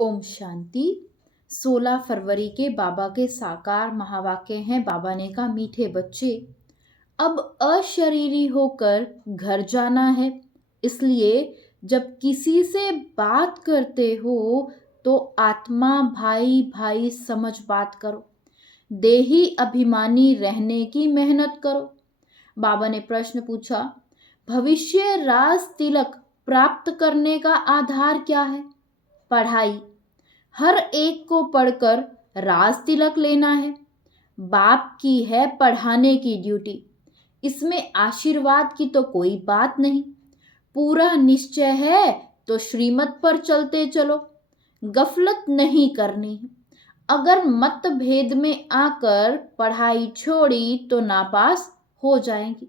ओम शांति। 16 फरवरी के बाबा के साकार महावाक्य हैं। बाबा ने कहा, मीठे बच्चे, अब अशरीरी होकर घर जाना है, इसलिए जब किसी से बात करते हो तो आत्मा भाई भाई समझ बात करो, देही अभिमानी रहने की मेहनत करो। बाबा ने प्रश्न पूछा, भविष्य राज तिलक प्राप्त करने का आधार क्या है? पढ़ाई। हर एक को पढ़कर राज तिलक लेना है। बाप की है पढ़ाने की ड्यूटी, इसमें आशीर्वाद की तो कोई बात नहीं। पूरा निश्चय है तो श्रीमत पर चलते चलो, गफलत नहीं करनी है। अगर मतभेद में आकर पढ़ाई छोड़ी तो नापास हो जाएंगी।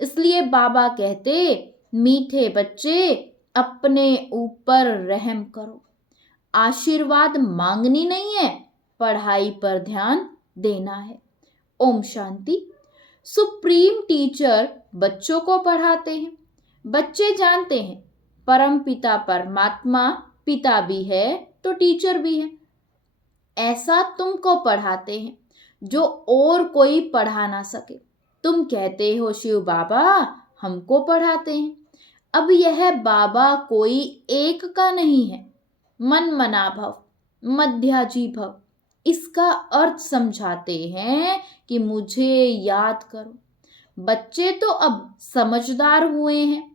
इसलिए बाबा कहते, मीठे बच्चे, अपने ऊपर रहम करो। आशीर्वाद मांगनी नहीं है, पढ़ाई पर ध्यान देना है। ओम शांति। सुप्रीम टीचर बच्चों को पढ़ाते हैं। बच्चे जानते हैं परम पिता परमात्मा पिता भी है तो टीचर भी है। ऐसा तुमको पढ़ाते हैं जो और कोई पढ़ा ना सके। तुम कहते हो शिव बाबा हमको पढ़ाते हैं। अब यह बाबा कोई एक का नहीं है, मन मना भव, मध्याजी भव। इसका अर्थ समझाते हैं कि मुझे याद करो। बच्चे तो अब समझदार हुए हैं।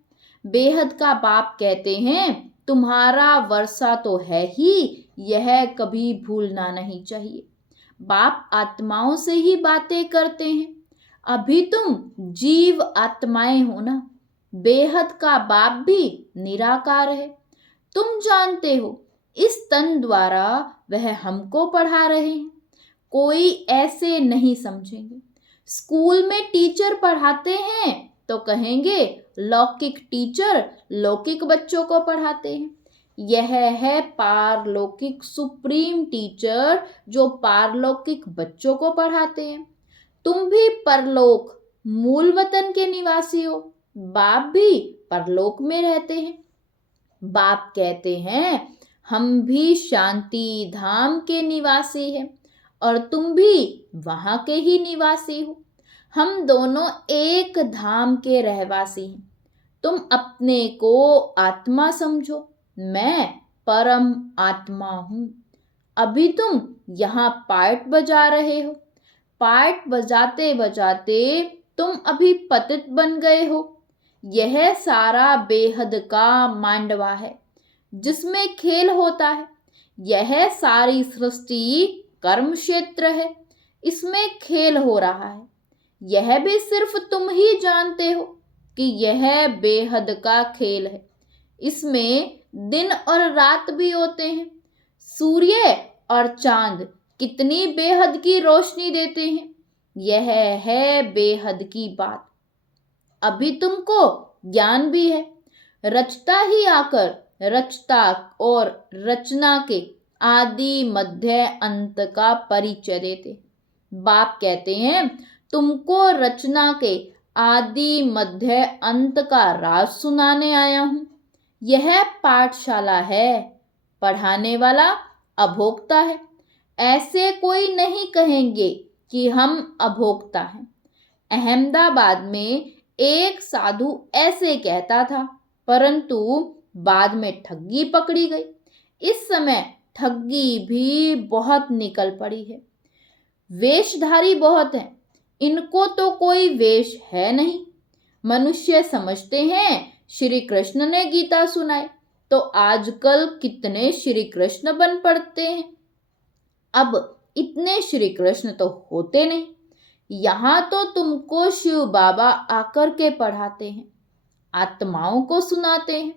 बेहद का बाप कहते हैं, तुम्हारा वर्षा तो है ही, यह कभी भूलना नहीं चाहिए। बाप आत्माओं से ही बातें करते हैं। अभी तुम जीव आत्माएं हो ना। बेहद का बाप भी निराकार है। तुम जानते हो इस तन द्वारा वह हमको पढ़ा रहे हैं। कोई ऐसे नहीं समझेंगे। स्कूल में टीचर पढ़ाते हैं तो कहेंगे लौकिक टीचर लौकिक बच्चों को पढ़ाते हैं। यह है पारलौकिक सुप्रीम टीचर जो पारलौकिक बच्चों को पढ़ाते हैं। तुम भी परलोक मूल वतन के निवासी हो। बाप भी परलोक में रहते हैं। बाप कहते हैं, हम भी शांति धाम के निवासी हैं और तुम भी वहां के ही निवासी हो। हम दोनों एक धाम के रहवासी हैं। तुम अपने को आत्मा समझो, मैं परम आत्मा हूं। अभी तुम यहाँ पार्ट बजा रहे हो। पार्ट बजाते बजाते तुम अभी पतित बन गए हो। यह सारा बेहद का मांडवा है जिसमें खेल होता है। यह सारी सृष्टि कर्म क्षेत्र है, इसमें खेल हो रहा है। यह भी सिर्फ तुम ही जानते हो कि यह बेहद का खेल है। इसमें दिन और रात भी होते हैं। सूर्य और चांद कितनी बेहद की रोशनी देते हैं। यह है बेहद की बात। अभी तुमको ज्ञान भी है। रचता ही आकर रचता और रचना के आदि मध्य अंत का परिचय देते। बाप कहते हैं, तुमको रचना के आदि मध्य अंत का राज सुनाने आया हूं। यह पाठशाला है, पढ़ाने वाला अभोक्ता है। ऐसे कोई नहीं कहेंगे कि हम अभोक्ता हैं। अहमदाबाद में एक साधु ऐसे कहता था, परंतु बाद में ठगी पकड़ी गई। इस समय ठगी भी बहुत निकल पड़ी है। वेशधारी बहुत हैं, इनको तो कोई वेश है नहीं। मनुष्य समझते हैं श्री कृष्ण ने गीता सुनाई, तो आजकल कितने श्री कृष्ण बन पड़ते हैं। अब इतने श्री कृष्ण तो होते नहीं। यहां तो तुमको शिव बाबा आकर के पढ़ाते हैं, आत्माओं को सुनाते हैं।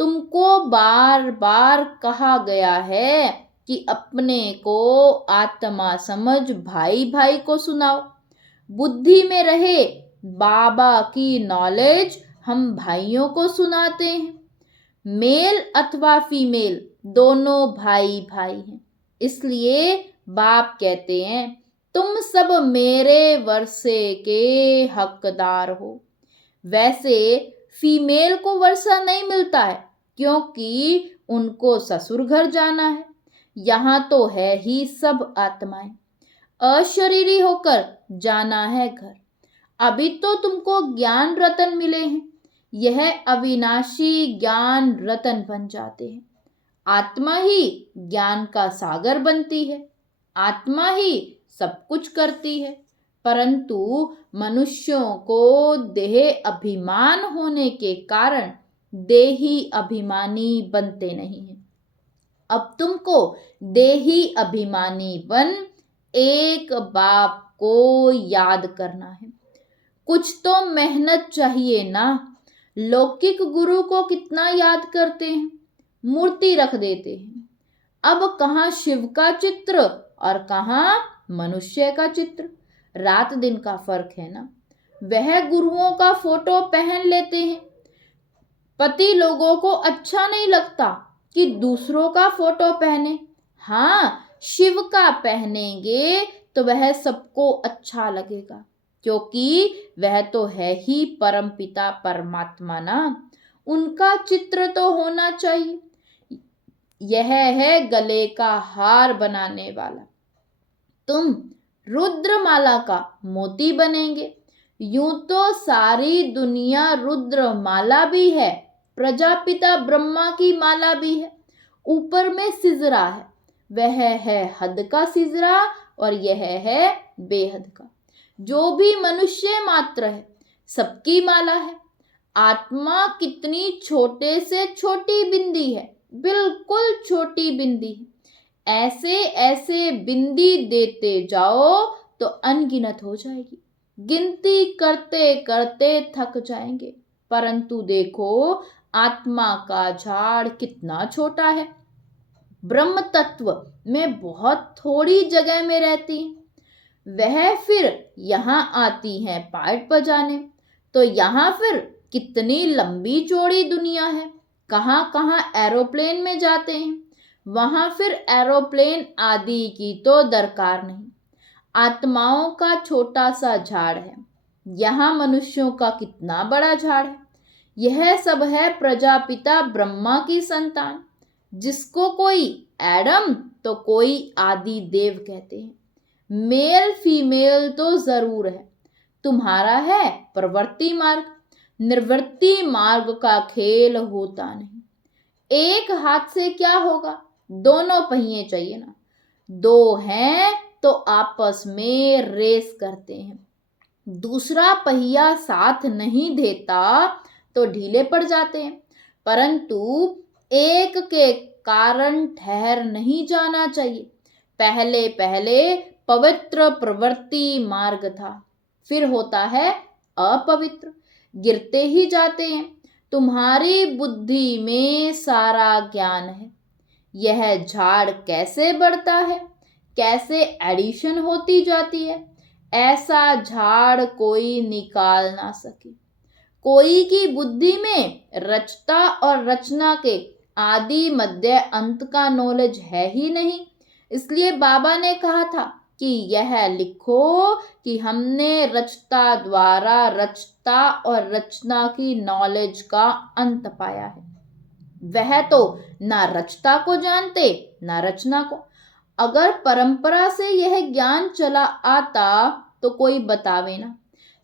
तुमको बार बार कहा गया है कि अपने को आत्मा समझ भाई भाई को सुनाओ। बुद्धि में रहे बाबा की नॉलेज हम भाइयों को सुनाते हैं। मेल अथवा फीमेल दोनों भाई भाई हैं। इसलिए बाप कहते हैं, तुम सब मेरे वर्षे के हकदार हो। वैसे फीमेल को वर्षा नहीं मिलता है क्योंकि उनको ससुर घर जाना है। यहाँ तो है ही सब आत्माएं, अशरीरी होकर जाना है घर। अभी तो तुमको ज्ञान रतन मिले हैं, यह अविनाशी ज्ञान रतन बन जाते हैं। आत्मा ही ज्ञान का सागर बनती है, आत्मा ही सब कुछ करती है, परंतु मनुष्यों को देह अभिमान होने के कारण देही अभिमानी बनते नहीं हैं। अब तुमको देही अभिमानी बन एक बाप को याद करना है। कुछ तो मेहनत चाहिए ना। लौकिक गुरु को कितना याद करते हैं, मूर्ति रख देते हैं। अब कहाँ शिव का चित्र और कहाँ मनुष्य का चित्र, रात दिन का फर्क है ना। वह गुरुओं का फोटो पहन लेते हैं। पति लोगों को अच्छा नहीं लगता कि दूसरों का फोटो पहने। हाँ, शिव का पहनेंगे तो वह सबको अच्छा लगेगा, क्योंकि वह तो है ही परम पिता परमात्मा ना। उनका चित्र तो होना चाहिए। यह है गले का हार बनाने वाला। तुम रुद्रमाला का मोती बनेंगे। यूं तो सारी दुनिया रुद्रमाला भी है, प्रजापिता ब्रह्मा की माला भी है। ऊपर में सिजरा है, वह है हद का सिजरा और यह है बेहद का। जो भी मनुष्य मात्र है, सबकी माला है। आत्मा कितनी छोटे से छोटी बिंदी है, बिल्कुल छोटी बिंदी है। ऐसे ऐसे बिंदी देते जाओ तो अनगिनत हो जाएगी। गिनती करते करते थक जाएंगे, परंतु देखो आत्मा का झाड़ कितना छोटा है। ब्रह्म तत्व में बहुत थोड़ी जगह में रहती है। वह फिर यहाँ आती हैं पार्ट बजाने, तो यहाँ फिर कितनी लंबी चौड़ी दुनिया है। कहाँ कहाँ एरोप्लेन में जाते हैं, वहां फिर एरोप्लेन आदि की तो दरकार नहीं। आत्माओं का छोटा सा झाड़ है, यहाँ मनुष्यों का कितना बड़ा झाड़ है। यह सब है प्रजापिता ब्रह्मा की संतान, जिसको कोई एडम तो कोई आदि देव कहते हैं। मेल फीमेल तो जरूर है। तुम्हारा है प्रवृत्ति मार्ग, निवृत्ति मार्ग का खेल होता नहीं। एक हाथ से क्या होगा, दोनों पहिए चाहिए ना। दो हैं तो आपस में रेस करते हैं। दूसरा पहिया साथ नहीं देता तो ढीले पड़ जाते हैं। परंतु एक के कारण ठहर नहीं जाना चाहिए। पहले पहले पवित्र प्रवृत्ति मार्ग था, फिर होता है अपवित्र, गिरते ही जाते हैं। तुम्हारी बुद्धि में सारा ज्ञान है। यह झाड़ कैसे बढ़ता है, कैसे एडिशन होती जाती है, ऐसा झाड़ कोई निकाल ना सके। कोई की बुद्धि में रचता और रचना के आदि मध्य अंत का नॉलेज है ही नहीं। इसलिए बाबा ने कहा था कि यह लिखो कि हमने रचता द्वारा रचता और रचना की नॉलेज का अंत पाया है। वह तो ना रचता को जानते ना रचना को। अगर परंपरा से यह ज्ञान चला आता तो कोई बतावे ना,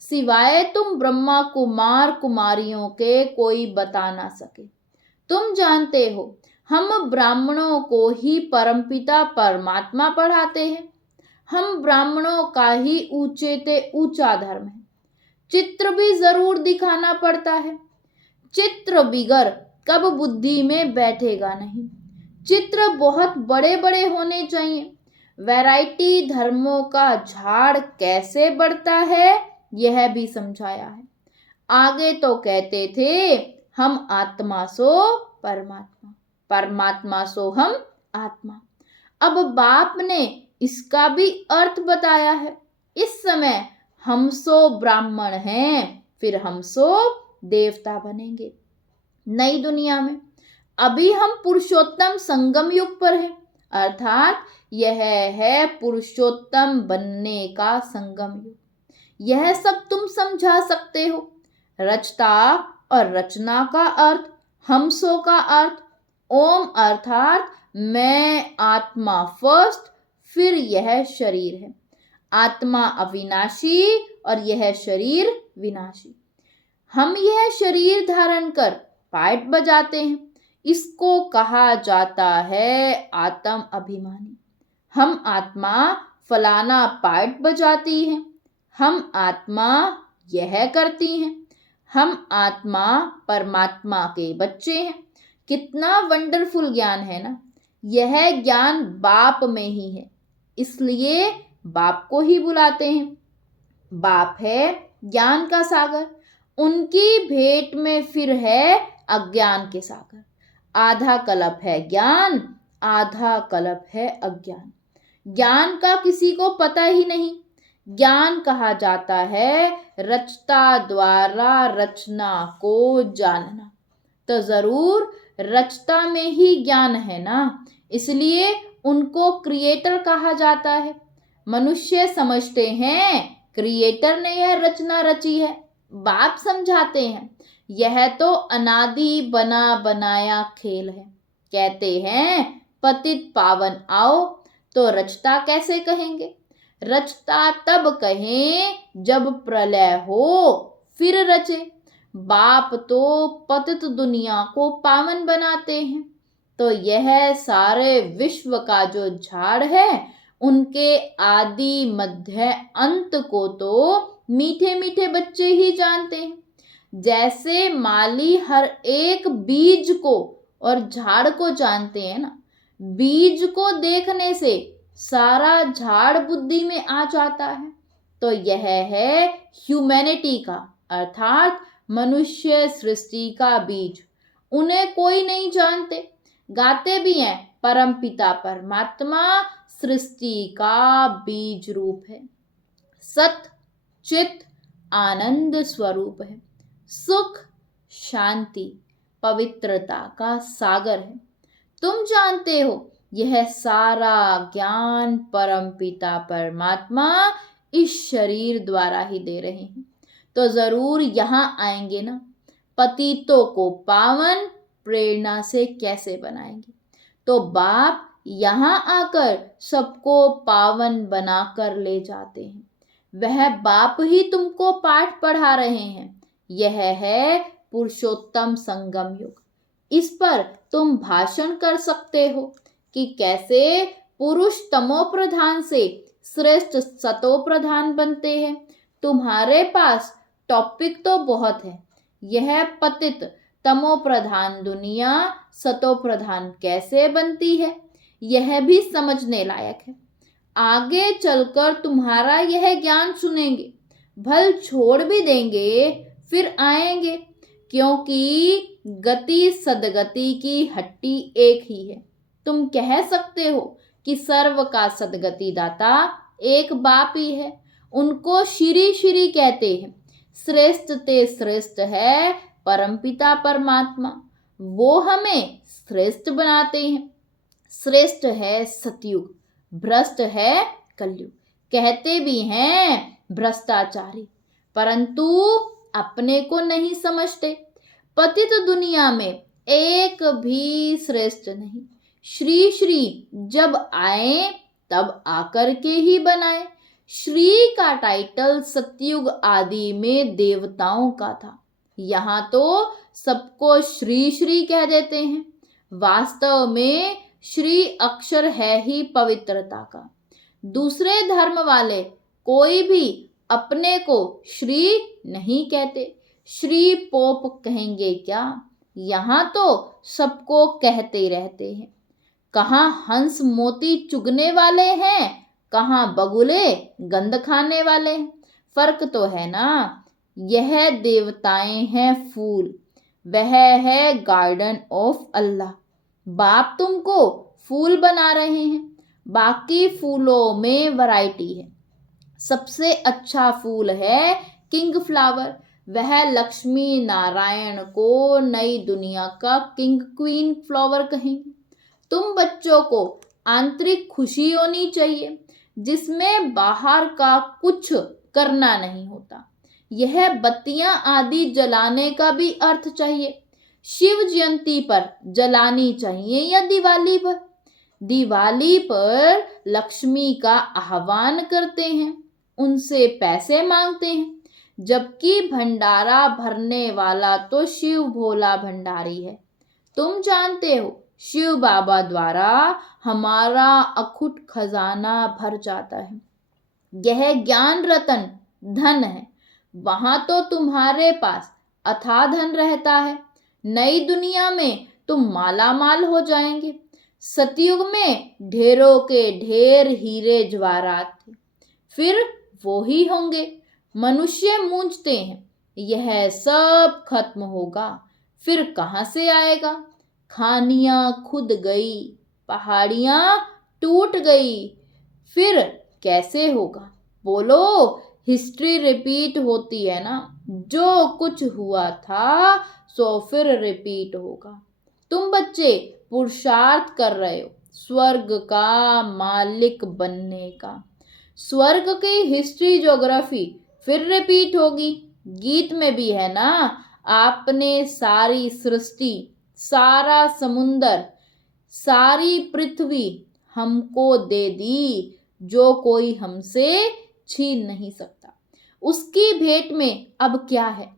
सिवाय तुम ब्रह्मा कुमार कुमारियों के कोई बता ना सके। तुम जानते हो हम ब्राह्मणों को ही परमपिता परमात्मा पढ़ाते हैं। हम ब्राह्मणों का ही ऊंचे ते ऊंचा धर्म है। चित्र भी जरूर दिखाना पड़ता है। चित्र बिगर कब बुद्धि में बैठेगा नहीं। चित्र बहुत बड़े बड़े होने चाहिए। वैरायटी धर्मों का झाड़ कैसे बढ़ता है यह भी समझाया है। आगे तो कहते थे हम आत्मा सो परमात्मा, परमात्मा सो हम आत्मा। अब बाप ने इसका भी अर्थ बताया है। इस समय हम सो ब्राह्मण हैं, फिर हम सो देवता बनेंगे नई दुनिया में। अभी हम पुरुषोत्तम संगम युग पर हैं, अर्थात यह है पुरुषोत्तम बनने का संगम युग। यह सब तुम समझा सकते हो। रचता और रचना का अर्थ, हमसो का अर्थ, ओम अर्थात मैं आत्मा फर्स्ट, फिर यह शरीर है। आत्मा अविनाशी और यह शरीर विनाशी। हम यह शरीर धारण कर पार्ट बजाते हैं, इसको कहा जाता है आत्म अभिमानी। हम आत्मा फलाना पार्ट बजाती है, हम आत्मा यह करती हैं, हम आत्मा परमात्मा के बच्चे हैं। कितना वंडरफुल ज्ञान है ना। यह ज्ञान बाप में ही है, इसलिए बाप को ही बुलाते हैं। बाप है ज्ञान का सागर, उनकी भेंट में फिर है अज्ञान के सागर। आधा कल्प है ज्ञान, आधा कल्प है अज्ञान। ज्ञान का किसी को पता ही नहीं। ज्ञान कहा जाता है रचता द्वारा रचना को जानना। तो जरूर रचता में ही ज्ञान है ना, इसलिए उनको क्रिएटर कहा जाता है। मनुष्य समझते हैं क्रिएटर ने यह रचना रची है, बाप समझाते हैं यह तो अनादि बना बनाया खेल है। कहते हैं पतित पावन आओ, तो रचता कैसे कहेंगे? रचता तब कहें जब प्रलय हो फिर रचे। बाप तो पतित दुनिया को पावन बनाते हैं। तो यह सारे विश्व का जो झाड़ है, उनके आदि मध्य अंत को तो मीठे मीठे बच्चे ही जानते हैं। जैसे माली हर एक बीज को और झाड़ को जानते हैं ना, बीज को देखने से सारा झाड़ बुद्धि में आ जाता है। तो यह है ह्यूमैनिटी का अर्थात मनुष्य सृष्टि का बीज। उन्हें कोई नहीं जानते, गाते भी हैं परम पिता परमात्मा सृष्टि का बीज रूप है। सत चित आनंद स्वरूप है, सुख शांति पवित्रता का सागर है। तुम जानते हो यह सारा ज्ञान परम पिता परमात्मा इस शरीर द्वारा ही दे रहे हैं। तो जरूर यहाँ आएंगे ना। पतितों को पावन प्रेरणा से कैसे बनाएंगे? तो बाप यहाँ आकर सबको पावन बनाकर ले जाते हैं। वह बाप ही तुमको पाठ पढ़ा रहे हैं। यह है पुरुषोत्तम संगम युग। इस पर तुम भाषण कर सकते हो कि कैसे पुरुष तमो प्रधान से श्रेष्ठ सतो प्रधान बनते हैं। तुम्हारे पास टॉपिक तो बहुत है। यह पतित तमो प्रधान दुनिया सतो प्रधान कैसे बनती है, यह भी समझने लायक है। आगे चलकर तुम्हारा यह ज्ञान सुनेंगे, भल छोड़ भी देंगे फिर आएंगे, क्योंकि गति सदगति की हट्टी एक ही है। तुम कह सकते हो कि सर्व का सदगति दाता एक बाप ही है। उनको श्री श्री कहते हैं। श्रेष्ठ ते श्रेष्ठ है परमपिता परमात्मा, वो हमें श्रेष्ठ बनाते हैं। श्रेष्ठ है सतयुग, भ्रष्ट है कलयुग। कहते भी हैं भ्रष्टाचारी, परंतु अपने को नहीं समझते। पतित दुनिया में एक भी श्रेष्ठ नहीं। श्री श्री जब आए तब आकर के ही बनाए। श्री का टाइटल सतयुग आदि में देवताओं का था। यहाँ तो सबको श्री श्री कह देते हैं। वास्तव में श्री अक्षर है ही पवित्रता का। दूसरे धर्म वाले कोई भी अपने को श्री नहीं कहते। श्री पोप कहेंगे क्या? यहाँ तो सबको कहते रहते हैं। कहाँ हंस मोती चुगने वाले हैं, कहाँ बगुले गंद खाने वाले हैं। फर्क तो है ना। यह देवताएं हैं फूल, वह है गार्डन ऑफ अल्लाह। बाप तुमको फूल बना रहे हैं। बाकी फूलों में वैरायटी है। सबसे अच्छा फूल है किंग फ्लावर। वह लक्ष्मी नारायण को नई दुनिया का किंग क्वीन फ्लावर कहेंगे। तुम बच्चों को आंतरिक खुशी होनी चाहिए, जिसमें बाहर का कुछ करना नहीं होता। यह बत्तियां आदि जलाने का भी अर्थ चाहिए। शिव जयंती पर जलानी चाहिए या दिवाली पर? दिवाली पर लक्ष्मी का आह्वान करते हैं, उनसे पैसे मांगते हैं, जबकि भंडारा भरने वाला तो शिव भोला भंडारी है। तुम जानते हो शिव बाबा द्वारा हमारा अखुट खजाना भर जाता है। यह ज्ञान रतन धन है। वहां तो तुम्हारे पास अथाह धन रहता है। नई दुनिया में तुम माला माल हो जाएंगे। सतयुग में ढेरों के ढेर हीरे जवाहरात थे, फिर वो ही होंगे। मनुष्य मूंझते हैं, यह सब खत्म होगा, फिर कहां से आएगा? खानियां खुद गई, पहाड़ियां टूट गई, फिर कैसे होगा? बोलो। हिस्ट्री रिपीट होती है ना, जो कुछ हुआ था सो फिर रिपीट होगा। तुम बच्चे पुरुषार्थ कर रहे हो स्वर्ग का मालिक बनने का। स्वर्ग की हिस्ट्री ज्योग्राफी फिर रिपीट होगी। गीत में भी है ना, आपने सारी सृष्टि, सारा समुंदर, सारी पृथ्वी हमको दे दी, जो कोई हमसे छीन नहीं सकता। उसकी भेंट में अब क्या है?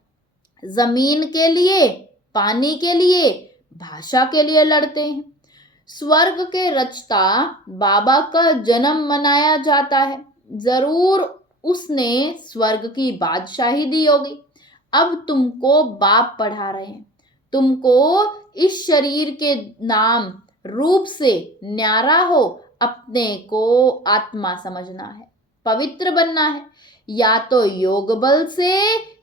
जमीन के लिए, पानी के लिए, भाषा के लिए लड़ते हैं। स्वर्ग के रचता बाबा का जन्म मनाया जाता है। जरूर उसने स्वर्ग की बादशाही दी होगी। अब तुमको बाप पढ़ा रहे हैं। तुमको इस शरीर के नाम रूप से न्यारा हो अपने को आत्मा समझना है, पवित्र बनना है, या तो योग बल से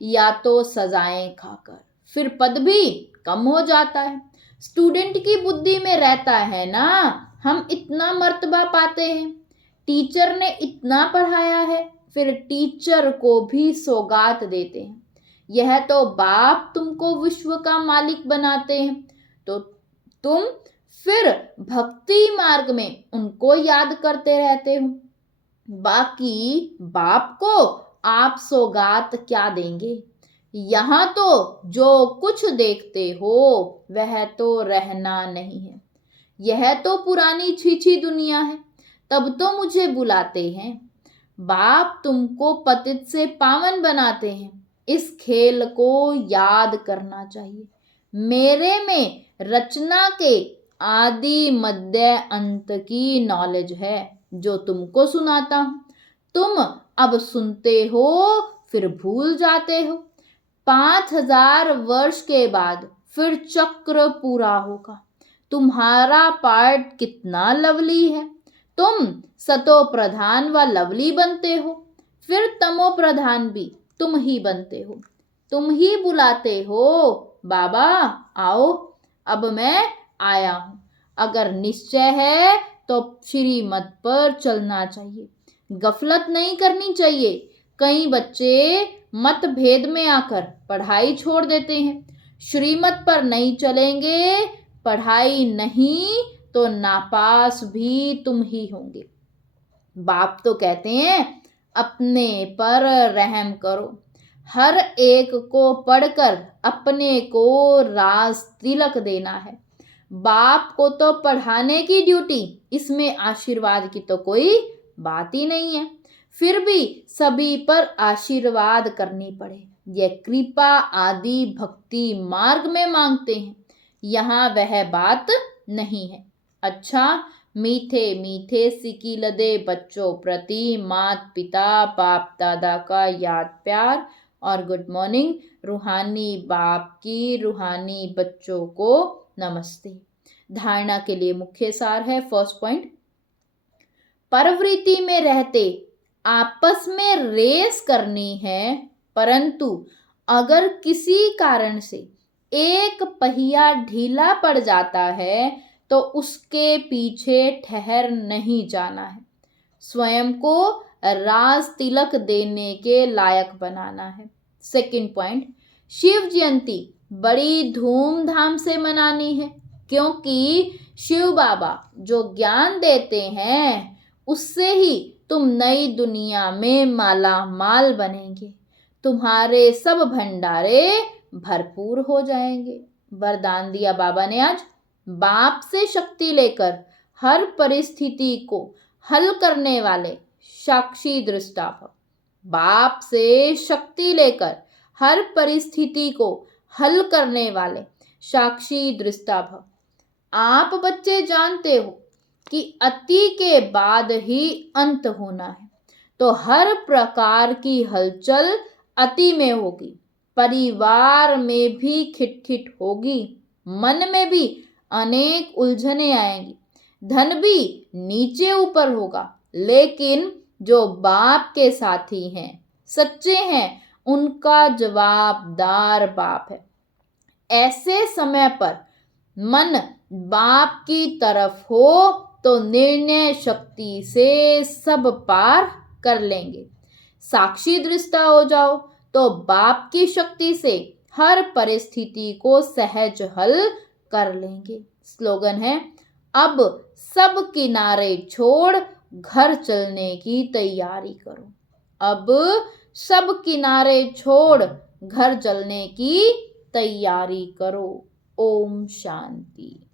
या तो सजाएं खाकर। फिर पद भी कम हो जाता है। स्टूडेंट की बुद्धि में रहता है ना, हम इतना मर्तबा पाते हैं, टीचर ने इतना पढ़ाया है, फिर टीचर को भी सौगात देते हैं। यह तो बाप तुमको विश्व का मालिक बनाते हैं, तो तुम फिर भक्ति मार्ग में उनको याद करते रहते हो। बाकी बाप को आप सौगात क्या देंगे? यहां तो जो कुछ देखते हो वह तो रहना नहीं है। यह तो पुरानी छीछी दुनिया है। तब तो मुझे बुलाते हैं। बाप तुमको पतित से पावन बनाते हैं। इस खेल को याद करना चाहिए। मेरे में रचना के आदि मध्य अंत की नॉलेज है, जो तुमको सुनाता हूं। तुम अब सुनते हो फिर भूल जाते हो। 5000 वर्ष के बाद फिर चक्र पूरा होगा। तुम्हारा पार्ट कितना लवली है। तुम सतो प्रधान व लवली बनते हो, फिर तमो प्रधान भी तुम ही बनते हो। तुम ही बुलाते हो, बाबा आओ, अब मैं आया हूं। अगर निश्चय है तो श्रीमत पर चलना चाहिए, गफलत नहीं करनी चाहिए। कई बच्चे मतभेद में आकर पढ़ाई छोड़ देते हैं। श्रीमत पर नहीं चलेंगे, पढ़ाई नहीं तो नापास भी तुम ही होंगे। बाप तो कहते हैं अपने पर रहम करो। हर एक को पढ़कर अपने को राज तिलक देना है। बाप को तो पढ़ाने की ड्यूटी, इसमें आशीर्वाद की तो कोई बात ही नहीं है। फिर भी सभी पर आशीर्वाद करनी पड़े, यह कृपा आदि भक्ति मार्ग में मांगते हैं। यहाँ वह बात नहीं है। अच्छा, मीठे मीठे सिकीलदे बच्चों प्रति माता पिता बाप दादा का याद प्यार और गुड मॉर्निंग। रूहानी बाप की रूहानी बच्चों को नमस्ते। धारणा के लिए मुख्य सार है। फर्स्ट पॉइंट, परवृत्ति में रहते आपस में रेस करनी है, परंतु अगर किसी कारण से एक पहिया ढीला पड़ जाता है तो उसके पीछे ठहर नहीं जाना है। स्वयं को राज तिलक देने के लायक बनाना है। सेकंड पॉइंट, शिव जयंती बड़ी धूमधाम से मनानी है, क्योंकि शिव बाबा जो ज्ञान देते हैं उससे ही तुम नई दुनिया में माला माल बनेंगे। तुम्हारे सब भंडारे भरपूर हो जाएंगे। वरदान दिया बाबा ने आज, बाप से शक्ति लेकर हर परिस्थिति को हल करने वाले साक्षी दृष्टा भव। बाप से शक्ति लेकर हर परिस्थिति को हल करने वाले साक्षी दृष्टा भव। आप बच्चे जानते हो कि अति के बाद ही अंत होना है, तो हर प्रकार की हलचल अति में होगी। परिवार में भी खिटखिट होगी, मन में भी अनेक उलझने आएंगी, धन भी नीचे ऊपर होगा, लेकिन जो बाप के साथी हैं, सच्चे हैं, उनका जवाबदार बाप है। ऐसे समय पर मन बाप की तरफ हो तो निर्णय शक्ति से सब पार कर लेंगे। साक्षी दृष्टा हो जाओ तो बाप की शक्ति से हर परिस्थिति को सहज हल कर लेंगे। स्लोगन है, अब सब किनारे छोड़ घर चलने की तैयारी करो। अब सब किनारे छोड़ घर चलने की तैयारी करो। ओम शांति।